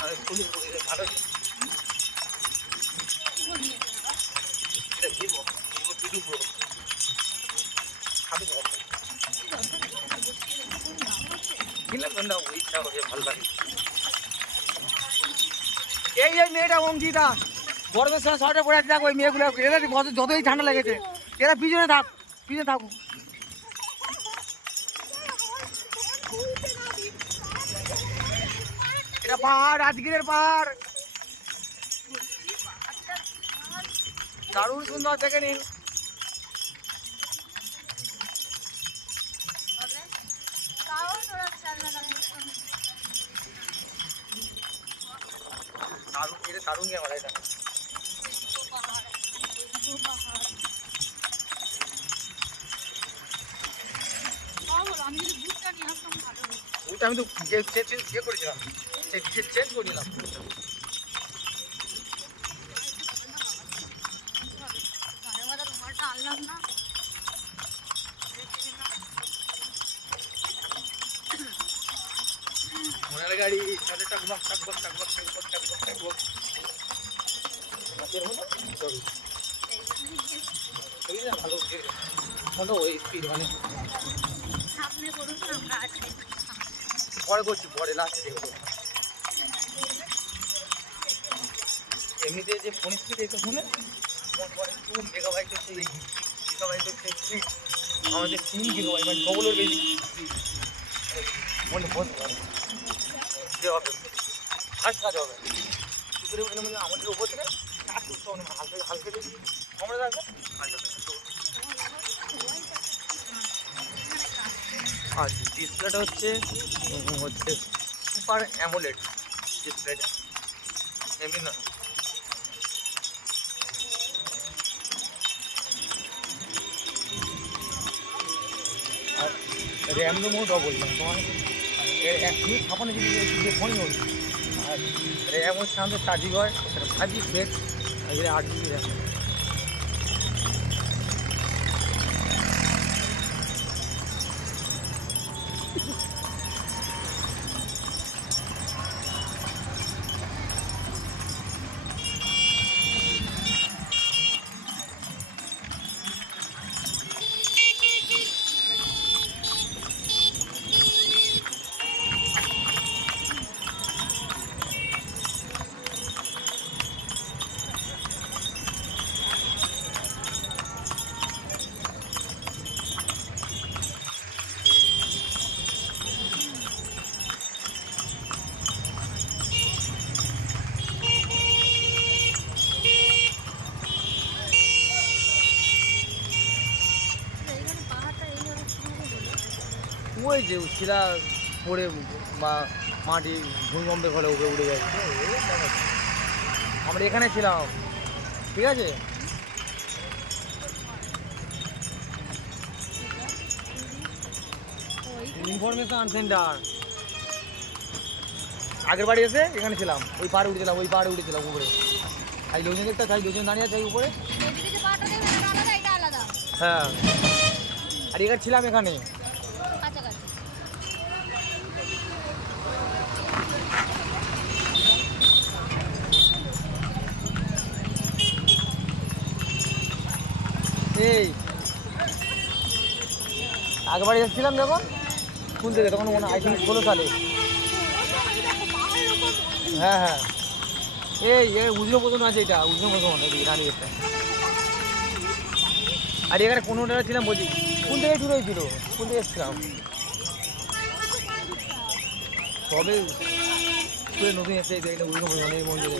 ভালো ভালো লাগে। এই যে মেয়েটা অঙ্কিতা গরমের সময় শর্টে পড়ে আছে, দেখো ওই মেয়েগুলো এরা যতই ঠান্ডা লেগেছে এরা পিছনে থাকুক। এটা পাহাড়, আজগিরের পাহাড়, দারুণ সুন্দর, দেখে নিন। দারুণ আমার এটা আমি তো ইয়ে করেছিলাম, চেঞ্জ করে নিলাম। ঘোড়ার গাড়ি টাকবক ভালো ওই স্পিড মানে পরে করছি, পরে লাস্টে দেখবো। এমনিতে যে ফোন স্পিড এটা শুনে পরে 2 মেগাবাইট হচ্ছে, এই গিগাবাইট হচ্ছে, আমাদের 3 গিগাবাইট মানে ডবলের বেশি মনে বলতে পারে হবে, ফার্স্ট কাজ হবে। উপরে উঠলে মানে আমাদের উপর থেকে কাজ করতে হবে, হালকা দিয়ে কমে রাখবে। আর ডিসপ্লেটা হচ্ছে সুপার অ্যামোলেড ডিসপ্লেটা, এমনি না। আর র্যাম রোমও বললাম তোমার 156 জিবি ফোনই হল। আর র্যাম হচ্ছে আমাদের 4 জিবি হয়, 5 জিবি বেড, 8 জিবি র্যাম। ওই যে শিলা পড়ে বা মাটি ভূমিকম্পের ফলে উপরে উঠে যায়। আমরা এখানে ছিলাম, ঠিক আছে। ইনফরমেশন সেন্টার আগের বাড়ি এসে এখানে ছিলাম, ওই পাড়ে উঠেছিলাম উপরে। এই লোকজন দেখতে, তাই লোকজন দাঁড়িয়ে আছে উপরে। হ্যাঁ, আর এখানে ছিলাম এখানে। এই আগের বাড়ি যাচ্ছিলাম যখন, স্কুল থেকে, তখন মনে হয় 16 সালে। হ্যাঁ, এই উজনো আছে, এটা উজনো পোষণ রানীগেটটা। আর এখানে 15 টাকা ছিলাম, বলছি কোন থেকে শুরু হয়েছিল, কোন থেকে এসেছিলাম তবে নতুন এসে উজনো পোষণ এই মন্দিরে।